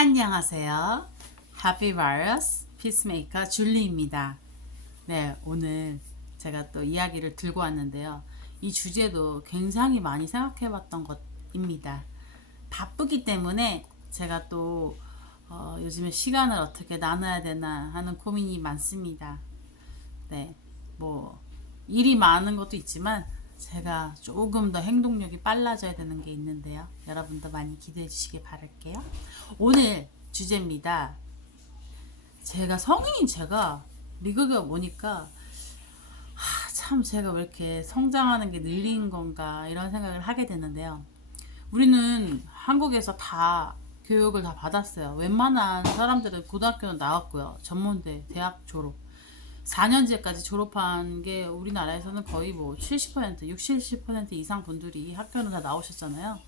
안녕하세요. Happy Virus 피스메이커 줄리입니다. 네, 오늘 제가 또 이야기를 들고 왔는데요. 이 주제도 굉장히 많이 생각해 봤던 것입니다. 바쁘기 때문에 제가 또 요즘에 시간을 어떻게 나눠야 되나 하는 고민이 많습니다. 네, 뭐 일이 많은 것도 있지만 제가 조금 더 행동력이 빨라져야 되는 게 있는데요. 여러분도 많이 기대해 주시길 바랄게요. 오늘 주제입니다. 제가 미국에 오니까 참 제가 왜 이렇게 성장하는 게 느린 건가 이런 생각을 하게 됐는데요. 우리는 한국에서 다 교육을 다 받았어요. 웬만한 사람들은 고등학교는 나왔고요. 전문대, 대학 졸업. 4년제까지 졸업한 게 우리나라에서는 거의 뭐 70%, 60, 70% 이상 분들이 학교는 다 나오셨잖아요.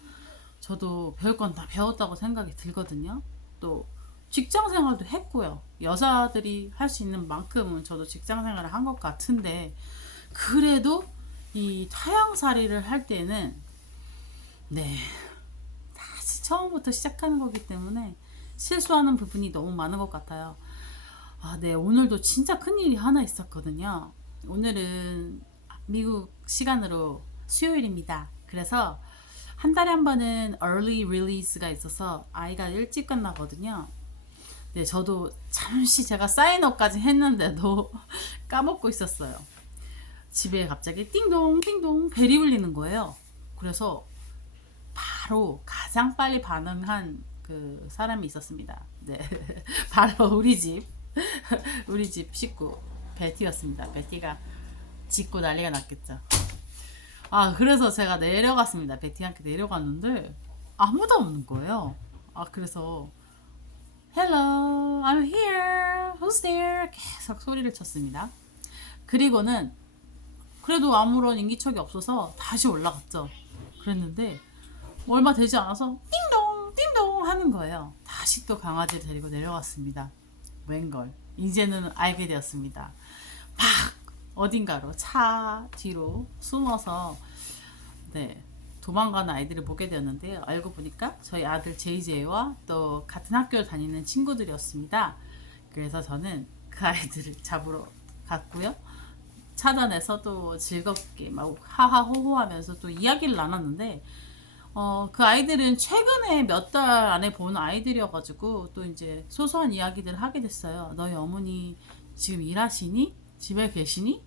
저도 배울 건 다 배웠다고 생각이 들거든요. 또 직장 생활도 했고요. 여자들이 할 수 있는 만큼은 저도 직장 생활을 한 것 같은데 그래도 이 타향살이를 할 때는 네 다시 처음부터 시작하는 거기 때문에 실수하는 부분이 너무 많은 것 같아요. 아, 네, 오늘도 진짜 큰일이 하나 있었거든요. 오늘은 미국 시간으로 수요일입니다. 그래서 한 달에 한 번은 early release가 있어서 아이가 일찍 끝나거든요. 네, 저도 잠시 제가 사인업까지 했는데도 까먹고 있었어요. 집에 갑자기 띵동 띵동 벨이 울리는 거예요. 그래서 바로 가장 빨리 반응한 그 사람이 있었습니다. 네, 바로 우리 집 식구 베티였습니다. 베티가 짖고 난리가 났겠죠. 아, 그래서 제가 내려갔습니다. 베티한테 내려갔는데 아무도 없는 거예요. 아, 그래서 Hello, I'm here. Who's there? 계속 소리를 쳤습니다. 그리고는 그래도 아무런 인기척이 없어서 다시 올라갔죠. 그랬는데 얼마 되지 않아서 띵동 띵동 하는 거예요. 다시 또 강아지를 데리고 내려갔습니다. 웬걸 이제는 알게 되었습니다. 막 어딘가로 차 뒤로 숨어서 네 도망가는 아이들을 보게 되었는데요. 알고 보니까 저희 아들 JJ와 또 같은 학교를 다니는 친구들이었습니다. 그래서 저는 그 아이들을 잡으러 갔고요. 찾아내서 또 즐겁게 막 하하호호 하면서 또 이야기를 나눴는데 그 아이들은 최근에 몇 달 안에 본 아이들이어가지고 또 이제 소소한 이야기들을 하게 됐어요. 너희 어머니 지금 일하시니? 집에 계시니?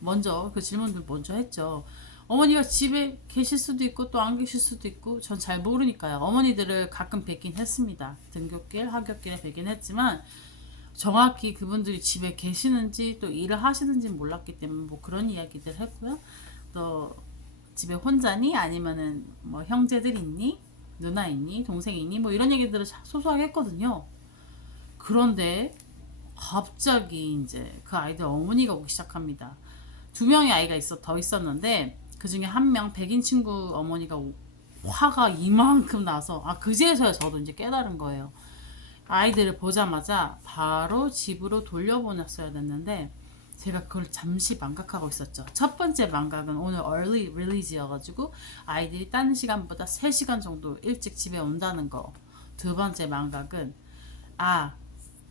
먼저 그 질문들 먼저 했죠. 어머니가 집에 계실 수도 있고 또 안 계실 수도 있고 전 잘 모르니까요. 어머니들을 가끔 뵙긴 했습니다. 등굣길, 하굣길에 뵙긴 했지만 정확히 그분들이 집에 계시는지 또 일을 하시는지 몰랐기 때문에 뭐 그런 이야기들 했고요. 또 집에 혼자니 아니면은 뭐 형제들 있니? 누나 있니? 동생 있니? 뭐 이런 얘기들을 소소하게 했거든요. 그런데 갑자기 이제 그 아이들 어머니가 오기 시작합니다. 두 명의 아이가 더 있었는데 그 중에 한 명 백인 친구 어머니가 화가 이만큼 나서 그제서야 저도 이제 깨달은 거예요. 아이들을 보자마자 바로 집으로 돌려보냈어야 됐는데 제가 그걸 잠시 망각하고 있었죠. 첫 번째 망각은 오늘 early release여가지고 아이들이 딴 시간보다 3시간 정도 일찍 집에 온다는 거. 두 번째 망각은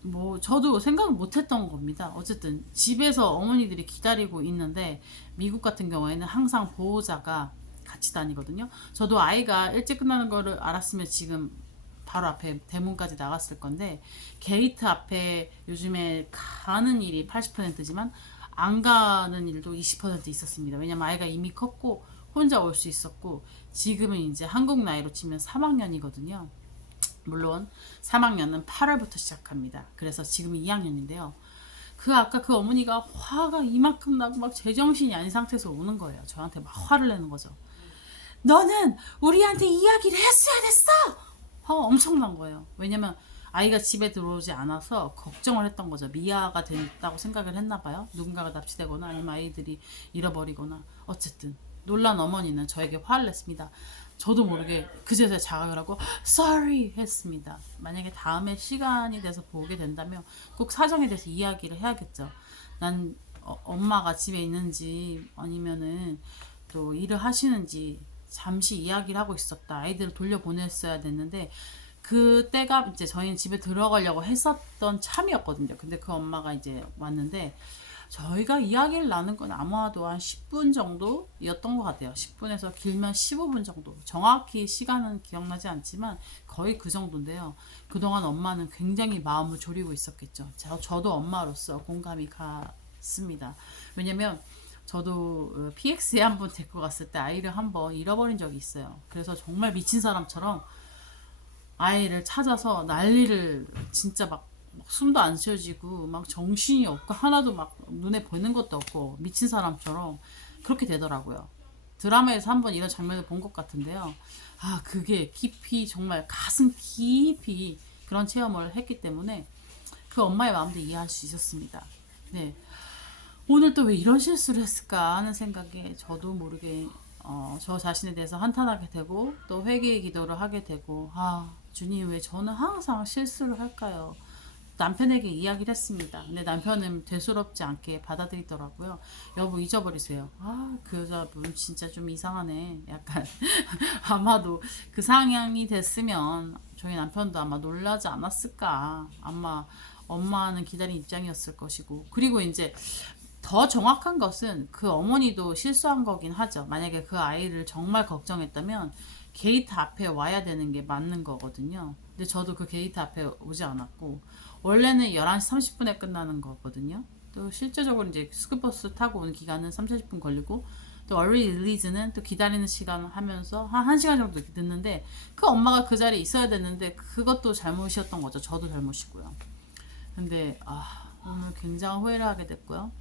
뭐 저도 생각을 못했던 겁니다. 어쨌든 집에서 어머니들이 기다리고 있는데 미국 같은 경우에는 항상 보호자가 같이 다니거든요. 저도 아이가 일찍 끝나는 거를 알았으면 지금 바로 앞에 대문까지 나갔을 건데 게이트 앞에 요즘에 가는 일이 80%지만 안 가는 일도 20% 있었습니다. 왜냐면 아이가 이미 컸고 혼자 올 수 있었고 지금은 이제 한국 나이로 치면 3학년이거든요. 물론 3학년은 8월부터 시작합니다. 그래서 지금 2학년인데요. 아까 그 어머니가 화가 이만큼 나고 막 제정신이 아닌 상태에서 오는 거예요. 저한테 막 화를 내는 거죠. 너는 우리한테 이야기를 했어야 됐어! 화가 엄청난 거예요. 왜냐면 아이가 집에 들어오지 않아서 걱정을 했던 거죠. 미아가 됐다고 생각을 했나 봐요. 누군가가 납치되거나 아니면 아이들이 잃어버리거나 어쨌든 놀란 어머니는 저에게 화를 냈습니다. 저도 모르게 그제서야 자각을 하고 sorry 했습니다. 만약에 다음에 시간이 돼서 보게 된다면 꼭 사정에 대해서 이야기를 해야겠죠. 난 엄마가 집에 있는지 아니면은 또 일을 하시는지 잠시 이야기를 하고 있었다. 아이들을 돌려보냈어야 됐는데 그때가 이제 저희는 집에 들어가려고 했었던 참이었거든요. 근데 그 엄마가 이제 왔는데 저희가 이야기를 나눈 건 아마도 한 10분 정도였던 것 같아요. 10분에서 길면 15분 정도. 정확히 시간은 기억나지 않지만 거의 그 정도인데요. 그동안 엄마는 굉장히 마음을 졸이고 있었겠죠. 저도 엄마로서 공감이 갔습니다. 왜냐면 저도 PX에 한번 데리고 갔을 때 아이를 한번 잃어버린 적이 있어요. 그래서 정말 미친 사람처럼 아이를 찾아서 난리를 진짜 막 숨도 안 쉬어지고 막 정신이 없고 하나도 막 눈에 보이는 것도 없고 미친 사람처럼 그렇게 되더라고요. 드라마에서 한번 이런 장면을 본 것 같은데요. 아, 그게 깊이 정말 가슴 깊이 그런 체험을 했기 때문에 그 엄마의 마음도 이해할 수 있었습니다. 네. 오늘 또 왜 이런 실수를 했을까 하는 생각에 저도 모르게 저 자신에 대해서 한탄하게 되고 또 회개의 기도를 하게 되고 아 주님 왜 저는 항상 실수를 할까요? 남편에게 이야기를 했습니다. 근데 남편은 대수롭지 않게 받아들이더라고요. 여보 잊어버리세요. 아, 그 여자분 진짜 좀 이상하네. 약간 아마도 그 상황이 됐으면 저희 남편도 아마 놀라지 않았을까. 아마 엄마는 기다린 입장이었을 것이고. 그리고 이제 더 정확한 것은 그 어머니도 실수한 거긴 하죠. 만약에 그 아이를 정말 걱정했다면 게이트 앞에 와야 되는 게 맞는 거거든요. 근데 저도 그 게이트 앞에 오지 않았고 원래는 11시 30분에 끝나는 거거든요. 또 실제적으로 이제 스쿨버스 타고 오는 기간은 3, 40분 걸리고 또 얼리 릴리즈는 또 기다리는 시간 하면서 한 1시간 정도 늦는데 그 엄마가 그 자리에 있어야 되는데 그것도 잘못이었던 거죠. 저도 잘못이고요. 근데 오늘 굉장한 후회를 하게 됐고요.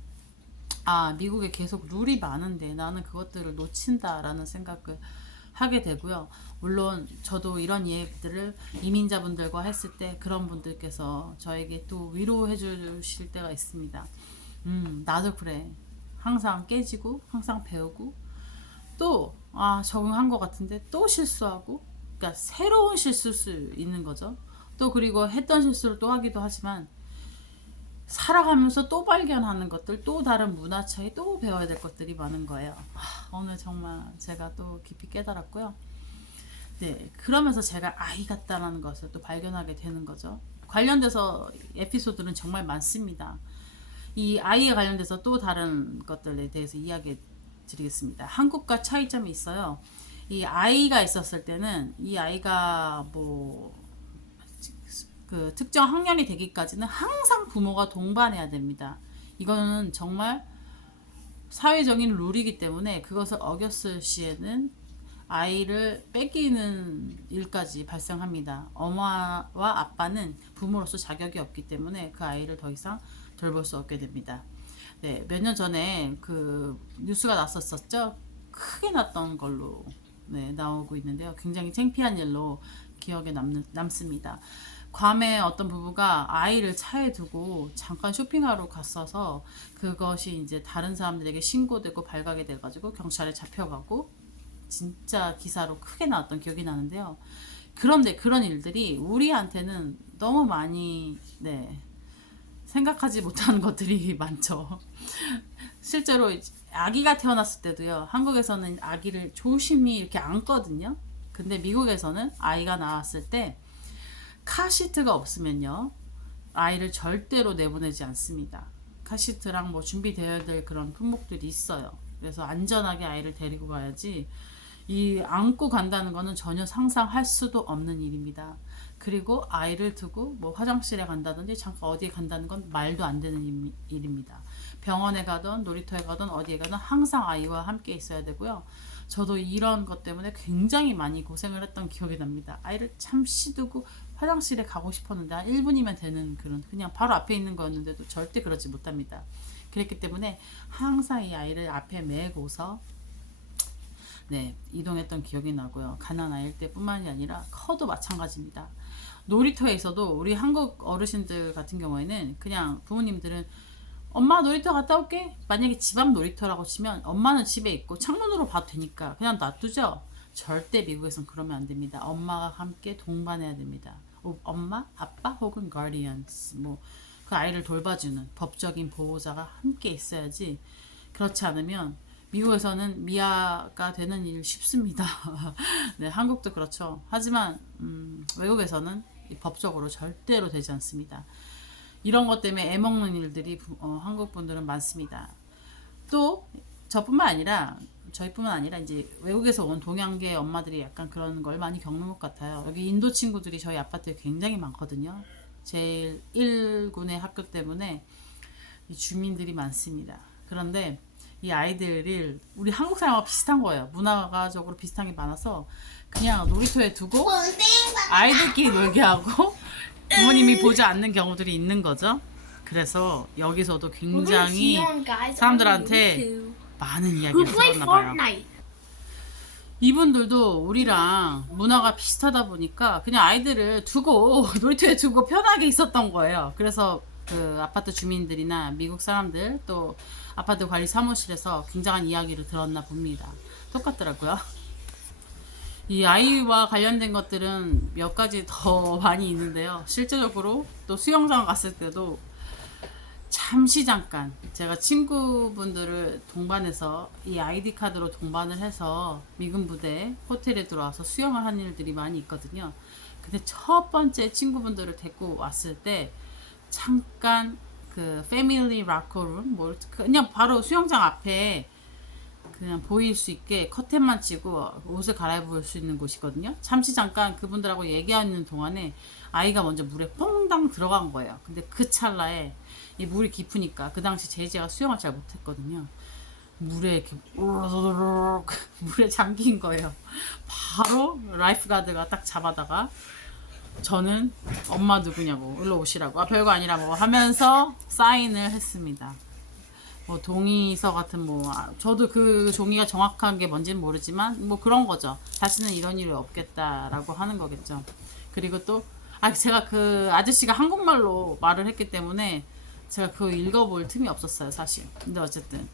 미국에 계속 룰이 많은데 나는 그것들을 놓친다라는 생각을 하게 되고요. 물론 저도 이런 얘기들을 이민자분들과 했을 때 그런 분들께서 저에게 또 위로해 주실 때가 있습니다. 나도 그래. 항상 깨지고 항상 배우고 또 적응한 것 같은데 또 실수하고 그러니까 새로운 실수일 수 있는 거죠. 또 그리고 했던 실수를 또 하기도 하지만 살아가면서 또 발견하는 것들, 또 다른 문화 차이, 또 배워야 될 것들이 많은 거예요. 오늘 정말 제가 또 깊이 깨달았고요. 네, 그러면서 제가 아이 같다라는 것을 또 발견하게 되는 거죠. 관련돼서 에피소드는 정말 많습니다. 이 아이에 관련돼서 또 다른 것들에 대해서 이야기 드리겠습니다. 한국과 차이점이 있어요. 이 아이가 있었을 때는 이 아이가 그 특정 학년이 되기까지는 항상 부모가 동반해야 됩니다. 이거는 정말 사회적인 룰이기 때문에 그것을 어겼을 시에는 아이를 뺏기는 일까지 발생합니다. 엄마와 아빠는 부모로서 자격이 없기 때문에 그 아이를 더 이상 돌볼 수 없게 됩니다. 네, 몇 년 전에 그 뉴스가 났었었죠. 크게 났던 걸로 나오고 있는데요. 굉장히 창피한 일로 기억에 남습니다. 괌에 어떤 부부가 아이를 차에 두고 잠깐 쇼핑하러 갔어서 그것이 이제 다른 사람들에게 신고되고 발각이 돼가지고 경찰에 잡혀가고 진짜 기사로 크게 나왔던 기억이 나는데요. 그런데 그런 일들이 우리한테는 너무 많이 생각하지 못하는 것들이 많죠. 실제로 아기가 태어났을 때도요. 한국에서는 아기를 조심히 이렇게 안거든요. 근데 미국에서는 아이가 나왔을 때 카시트가 없으면요. 아이를 절대로 내보내지 않습니다. 카시트랑 준비되어야 될 그런 품목들이 있어요. 그래서 안전하게 아이를 데리고 가야지 이 안고 간다는 거는 전혀 상상할 수도 없는 일입니다. 그리고 아이를 두고 화장실에 간다든지 잠깐 어디에 간다는 건 말도 안 되는 일입니다. 병원에 가든 놀이터에 가든 어디에 가든 항상 아이와 함께 있어야 되고요. 저도 이런 것 때문에 굉장히 많이 고생을 했던 기억이 납니다. 아이를 잠시 두고 화장실에 가고 싶었는데 한 1분이면 되는 그냥 바로 앞에 있는 거였는데도 절대 그러지 못합니다. 그랬기 때문에 항상 이 아이를 앞에 메고서 이동했던 기억이 나고요. 가난 아이일 때뿐만이 아니라 커도 마찬가지입니다. 놀이터에서도 우리 한국 어르신들 같은 경우에는 그냥 부모님들은 엄마 놀이터 갔다 올게. 만약에 집 앞 놀이터라고 치면 엄마는 집에 있고 창문으로 봐도 되니까 그냥 놔두죠. 절대 미국에선 그러면 안 됩니다. 엄마가 함께 동반해야 됩니다. 엄마, 아빠 혹은 guardians 그 아이를 돌봐주는 법적인 보호자가 함께 있어야지. 그렇지 않으면 미국에서는 미아가 되는 일 쉽습니다. 네, 한국도 그렇죠. 하지만 외국에서는 법적으로 절대로 되지 않습니다. 이런 것 때문에 애먹는 일들이 한국 분들은 많습니다. 또 저뿐만 아니라 저희뿐만 아니라 이제 외국에서 온 동양계 엄마들이 약간 그런 걸 많이 겪는 것 같아요. 여기 인도 친구들이 저희 아파트에 굉장히 많거든요. 제일 1군의 학교 때문에 이 주민들이 많습니다. 그런데 이 아이들을 우리 한국 사람과 비슷한 거예요. 문화적으로 비슷한 게 많아서 그냥 놀이터에 두고 아이들끼리 놀게 하고 부모님이 보지 않는 경우들이 있는 거죠. 그래서 여기서도 굉장히 사람들한테 많은 이야기를 들었나 봐요. 이분들도 우리랑 문화가 비슷하다 보니까 그냥 아이들을 두고 놀이터에 두고 편하게 있었던 거예요. 그래서 그 아파트 주민들이나 미국 사람들 또 아파트 관리 사무실에서 굉장한 이야기를 들었나 봅니다. 똑같더라고요. 이 아이와 관련된 것들은 몇 가지 더 많이 있는데요. 실제적으로 또 수영장 갔을 때도 잠시 잠깐 제가 친구분들을 동반해서 이 아이디 카드로 동반을 해서 미군 부대 호텔에 들어와서 수영을 한 일들이 많이 있거든요. 근데 첫 번째 친구분들을 데리고 왔을 때 잠깐 그 패밀리 락커룸 뭐 그냥 바로 수영장 앞에 그냥 보일 수 있게 커튼만 치고 옷을 갈아입을 수 있는 곳이거든요. 잠시 잠깐 그분들하고 얘기하는 동안에 아이가 먼저 물에 퐁당 들어간 거예요. 근데 그 찰나에 이 물이 깊으니까 그 당시 제이제가 수영을 잘 못했거든요. 물에 이렇게 우르르르 물에 잠긴 거예요. 바로 라이프 가드가 딱 잡아다가 저는 엄마 누구냐고 일로 오시라고 별거 아니라 뭐 하면서 사인을 했습니다. 뭐 동의서 같은 뭐 저도 그 종이가 정확한 게 뭔지는 모르지만 뭐 그런 거죠. 다시는 이런 일이 없겠다라고 하는 거겠죠. 그리고 또 제가 그 아저씨가 한국말로 말을 했기 때문에 제가 그거 읽어볼 틈이 없었어요 사실. 근데 어쨌든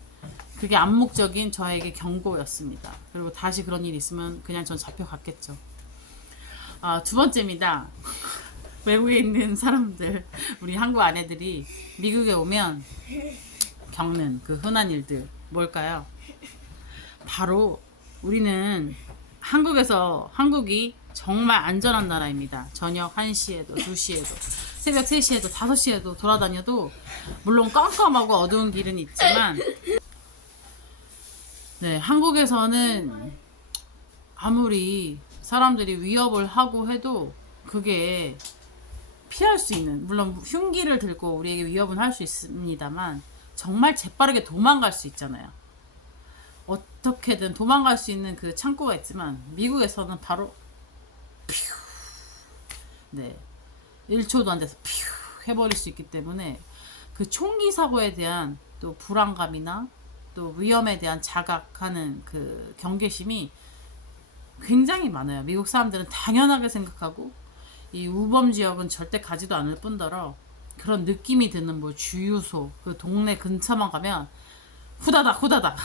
그게 암묵적인 저에게 경고였습니다. 그리고 다시 그런 일이 있으면 그냥 전 잡혀갔겠죠. 두 번째입니다. 외국에 있는 사람들 우리 한국 아내들이 미국에 오면 겪는 그 흔한 일들 뭘까요? 바로 우리는 한국이 정말 안전한 나라입니다. 저녁 1시에도 2시에도 새벽 3시에도 5시에도 돌아다녀도 물론 깜깜하고 어두운 길은 있지만 네, 한국에서는 아무리 사람들이 위협을 하고 해도 그게 피할 수 있는 물론 흉기를 들고 우리에게 위협은 할 수 있습니다만 정말 재빠르게 도망갈 수 있잖아요. 어떻게든 도망갈 수 있는 그 창구가 있지만 미국에서는 바로 퓨 네 1초도 안 돼서 퓨 해버릴 수 있기 때문에 그 총기 사고에 대한 또 불안감이나 또 위험에 대한 자각하는 그 경계심이 굉장히 많아요. 미국 사람들은 당연하게 생각하고 이 우범 지역은 절대 가지도 않을 뿐더러 그런 느낌이 드는 뭐 주유소 그 동네 근처만 가면 후다닥 후다닥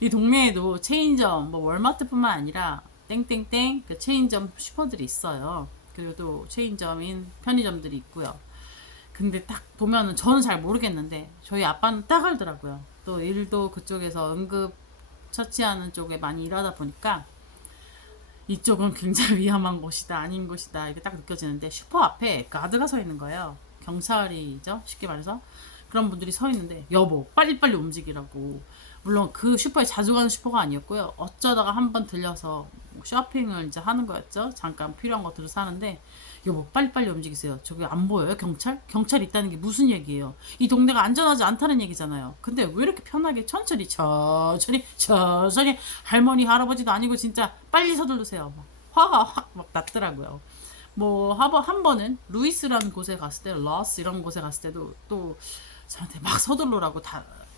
이 동네에도 체인점 뭐 월마트뿐만 아니라 땡땡땡 그 체인점 슈퍼들이 있어요. 그리고 또 체인점인 편의점들이 있고요. 근데 딱 보면은 저는 잘 모르겠는데 저희 아빠는 딱 알더라고요. 또 일도 그쪽에서 응급 처치하는 쪽에 많이 일하다 보니까 이쪽은 굉장히 위험한 곳이다 아닌 곳이다 이게 딱 느껴지는데 슈퍼 앞에 가드가 서 있는 거예요. 경찰이죠 쉽게 말해서. 그런 분들이 서 있는데 여보 빨리빨리 움직이라고. 물론 그 슈퍼에 자주 가는 슈퍼가 아니었고요. 어쩌다가 한번 들려서 쇼핑을 이제 하는 거였죠. 잠깐 필요한 것들을 사는데 여보 빨리빨리 움직이세요. 저기 안 보여요? 경찰이 있다는 게 무슨 얘기예요? 이 동네가 안전하지 않다는 얘기잖아요. 근데 왜 이렇게 편하게 천천히 할머니 할아버지도 아니고 진짜 빨리 서두르세요. 화가 확 막 났더라고요. 뭐 한 번은 루이스라는 곳에 갔을 때 러스 이런 곳에 갔을 때도 또 저한테 막 서두르라고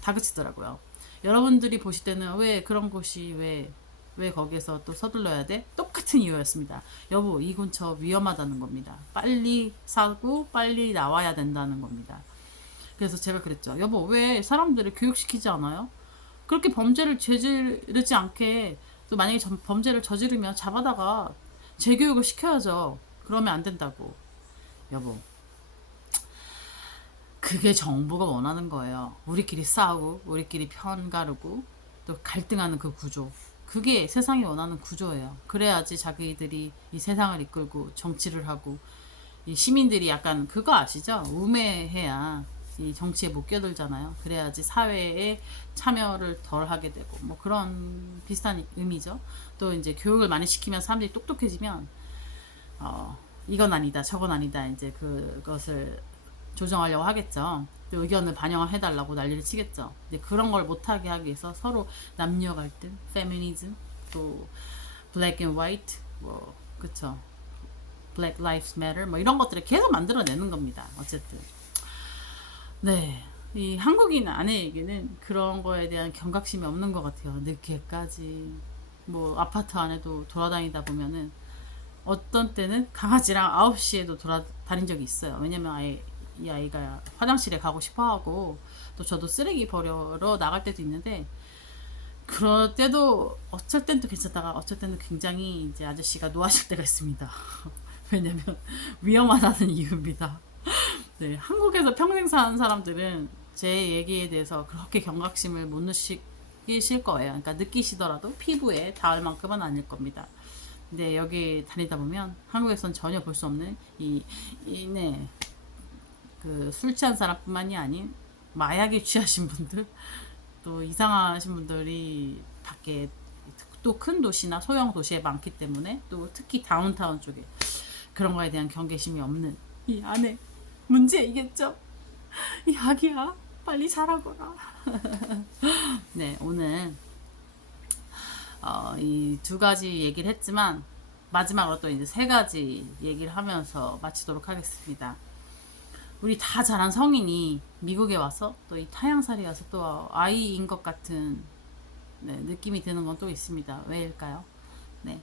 다그치더라고요. 여러분들이 보실 때는 왜 그런 곳이 왜 거기에서 또 서둘러야 돼? 똑같은 이유였습니다. 여보 이 근처 위험하다는 겁니다. 빨리 사고 빨리 나와야 된다는 겁니다. 그래서 제가 그랬죠. 여보 왜 사람들을 교육시키지 않아요? 그렇게 범죄를 저지르지 않게 또 만약에 범죄를 저지르면 잡아다가 재교육을 시켜야죠. 그러면 안 된다고. 여보 그게 정부가 원하는 거예요. 우리끼리 싸우고 우리끼리 편 가르고 또 갈등하는 그 구조. 그게 세상이 원하는 구조예요. 그래야지 자기들이 이 세상을 이끌고 정치를 하고 이 시민들이 약간 그거 아시죠? 우매해야 이 정치에 못 껴들잖아요. 그래야지 사회에 참여를 덜 하게 되고 뭐 그런 비슷한 의미죠. 또 이제 교육을 많이 시키면 사람들이 똑똑해지면 이건 아니다 저건 아니다 이제 그것을 조정하려고 하겠죠. 또 의견을 반영을 해달라고 난리를 치겠죠. 근데 그런 걸 못하게 하기 위해서 서로 남녀 갈등, 페미니즘, 또 black and white, 뭐 그쵸, black lives matter, 뭐 이런 것들을 계속 만들어내는 겁니다. 어쨌든 네. 이 한국인 아내에게는 그런 거에 대한 경각심이 없는 것 같아요. 늦게까지 뭐 아파트 안에도 돌아다니다 보면은 어떤 때는 강아지랑 9시에도 돌아다닌 적이 있어요. 왜냐면 이 아이가 화장실에 가고 싶어 하고 또 저도 쓰레기 버려러 나갈 때도 있는데 그럴 때도 어쩔 땐 또 괜찮다가 어쩔 때는 굉장히 이제 아저씨가 노하실 때가 있습니다. 왜냐면 위험하다는 이유입니다. 네, 한국에서 평생 사는 사람들은 제 얘기에 대해서 그렇게 경각심을 못 느끼실 거예요. 그러니까 느끼시더라도 피부에 닿을 만큼은 아닐 겁니다. 근데 여기 다니다 보면 한국에선 전혀 볼 수 없는 네, 그 술 취한 사람뿐만이 아닌 마약에 취하신 분들, 또 이상하신 분들이 밖에 또 큰 도시나 소형 도시에 많기 때문에 또 특히 다운타운 쪽에 그런 거에 대한 경계심이 없는 이 안에 문제이겠죠? 이 아기야 빨리 자라거라. 네, 오늘 이 두 가지 얘기를 했지만 마지막으로 또 이제 세 가지 얘기를 하면서 마치도록 하겠습니다. 우리 다 자란 성인이 미국에 와서 또 이 타향살이 와서 또 아이인 것 같은 네, 느낌이 드는 건 또 있습니다. 왜일까요? 네,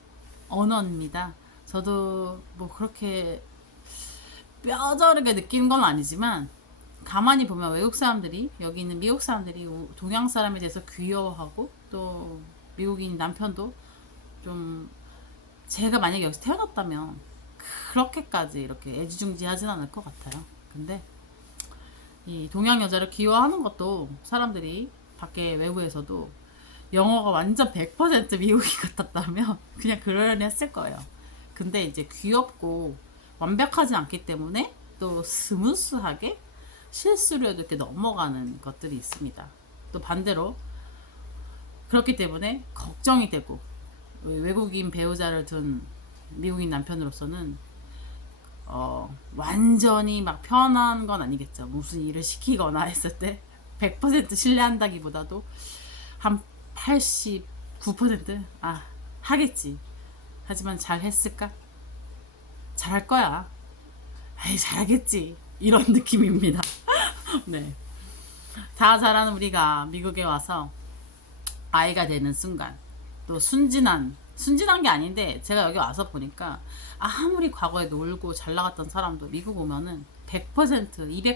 언어입니다. 저도 뭐 그렇게 뼈저리게 느끼는 건 아니지만 가만히 보면 외국 사람들이 여기 있는 미국 사람들이 동양 사람에 대해서 귀여워하고 또 미국인 남편도 좀 제가 만약에 여기서 태어났다면 그렇게까지 이렇게 애지중지하진 않을 것 같아요. 근데 이 동양 여자를 귀여워하는 것도 사람들이 밖에 외부에서도 영어가 완전 100% 미국인 같았다면 그냥 그러려니 했을 거예요. 근데 이제 귀엽고 완벽하지 않기 때문에 또 스무스하게 실수로 해도 이렇게 넘어가는 것들이 있습니다. 또 반대로 그렇기 때문에 걱정이 되고 외국인 배우자를 둔 미국인 남편으로서는 완전히 막 편한 건 아니겠죠. 무슨 일을 시키거나 했을 때 100% 신뢰한다기보다도 한 89% 하겠지. 하지만 잘 했을까? 잘할 거야. 에이, 잘하겠지. 이런 느낌입니다. 네. 다 자라는 우리가 미국에 와서 아이가 되는 순간 또 순진한 게 아닌데 제가 여기 와서 보니까 아무리 과거에 놀고 잘 나갔던 사람도 미국 오면은 100%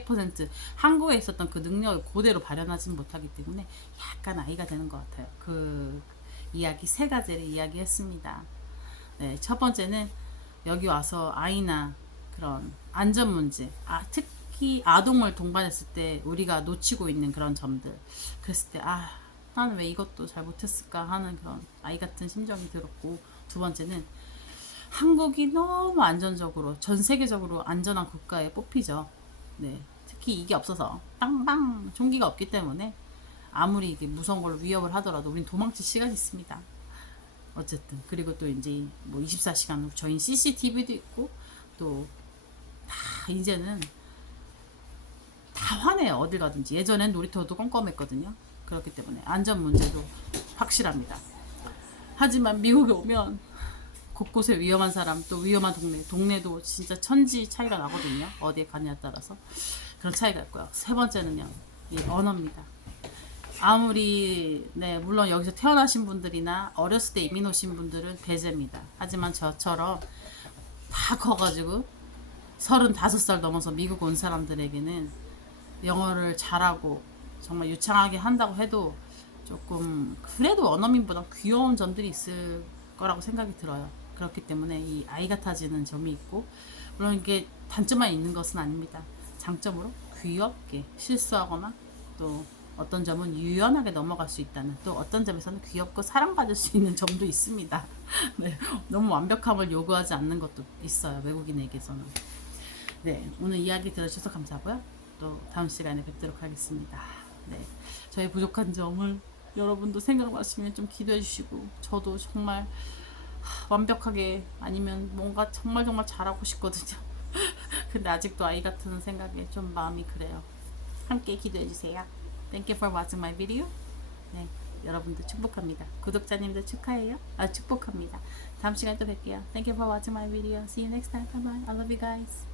200% 한국에 있었던 그 능력을 그대로 발현하지 못하기 때문에 약간 아이가 되는 것 같아요. 그 이야기 세 가지를 이야기했습니다. 네, 첫 번째는 여기 와서 아이나 그런 안전 문제, 특히 아동을 동반했을 때 우리가 놓치고 있는 그런 점들, 그랬을 때 나는 왜 이것도 잘 못했을까 하는 그런 아이 같은 심정이 들었고, 두 번째는 한국이 너무 안전적으로 전 세계적으로 안전한 국가에 뽑히죠. 네, 특히 이게 없어서 빵빵 총기가 없기 때문에 아무리 이게 무서운 걸로 위협을 하더라도 우린 도망칠 시간이 있습니다. 어쨌든 그리고 또 이제 뭐 24시간 저희 CCTV도 있고 또 다 이제는 다 화내요. 어딜 가든지. 예전엔 놀이터도 껌껌했거든요. 그렇기 때문에 안전 문제도 확실합니다. 하지만 미국에 오면 곳곳에 위험한 사람 또 위험한 동네도 진짜 천지 차이가 나거든요. 어디에 가냐에 따라서 그런 차이가 있고요. 세 번째는요, 이 언어입니다. 아무리 물론 여기서 태어나신 분들이나 어렸을 때 이민 오신 분들은 배제입니다. 하지만 저처럼 다 커가지고 35살 넘어서 미국 온 사람들에게는 영어를 잘하고 정말 유창하게 한다고 해도 조금 그래도 원어민보다 귀여운 점들이 있을 거라고 생각이 들어요. 그렇기 때문에 이 아이 같아지는 점이 있고, 물론 이게 단점만 있는 것은 아닙니다. 장점으로 귀엽게 실수하거나 또 어떤 점은 유연하게 넘어갈 수 있다는, 또 어떤 점에서는 귀엽고 사랑받을 수 있는 점도 있습니다. 네, 너무 완벽함을 요구하지 않는 것도 있어요, 외국인에게서는. 네, 오늘 이야기 들어주셔서 감사하고요. 또 다음 시간에 뵙도록 하겠습니다. 네, 저의 부족한 점을 여러분도 생각나시면 좀 기도해 주시고, 저도 정말 완벽하게 아니면 뭔가 정말 정말 잘하고 싶거든요. 근데 아직도 아이 같은 생각에 좀 마음이 그래요. 함께 기도해 주세요. Thank you for watching my video. 네, 여러분들 축복합니다. 구독자님들 축하해요. 축복합니다. 다음 시간에 또 뵐게요. Thank you for watching my video. See you next time. Bye bye. I love you guys.